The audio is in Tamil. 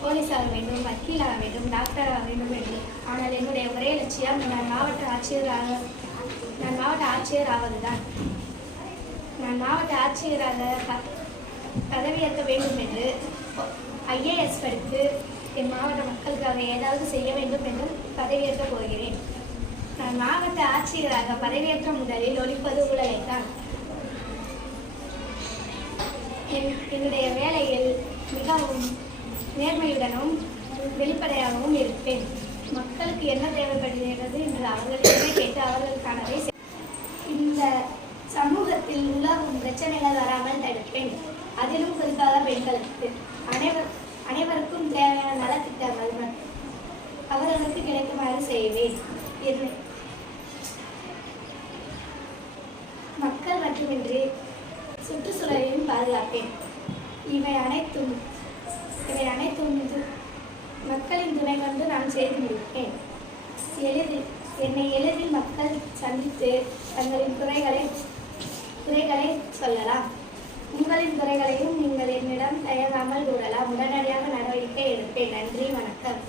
போலீஸாக வேண்டும், வக்கீலாக வேண்டும், டாக்டராக வேண்டும் என்று. ஆனால் என்னுடைய ஒரே லட்சியம் நான் மாவட்ட ஆட்சியர் ஆவதுதான். நான் மாவட்ட ஆட்சியராக பதவியேற்க வேண்டும் என்று ஐஏஎஸ் படித்து என் மாவட்ட மக்களுக்காக ஏதாவது செய்ய வேண்டும் என்று பதவியேற்கப் போகிறேன். நான் மாவட்ட ஆட்சியராக பதவியேற்ற முதலில் ஒழிப்பது ஊழலைத்தான். என்னுடைய வேலையில் மிகவும் நேர்மையுடனும் வெளிப்படையாகவும் இருப்பேன். மக்களுக்கு என்ன தேவைப்படுகிறது என்று அவர்களிடமே கேட்டு அவர்களுக்கானதை இந்த சமூகத்தில் உலகும் பிரச்சனைகள் வராமல் தடுப்பேன். அதிலும் குறிப்பாக பெண்களுக்கு அனைவருக்கும் தேவையான நலத்திட்டங்கள் அவர்களுக்கு கிடைக்குமாறு செய்வேன். மக்கள் மட்டுமின்றி சுற்றுச்சூழலையும் பாதுகாப்பேன். இவை அனைத்தும் மக்களின் துணை கொண்டு நான் செய்து முடிப்பேன். என்னை எளிதில் மக்கள் சந்தித்து தங்களின் குறைகளை சொல்லலாம். உங்களின் குறைகளையும் நீங்கள் என்னிடம் தயங்காமல் கூறலாம். உடனடியாக நடவடிக்கை எடுப்பேன். நன்றி, வணக்கம்.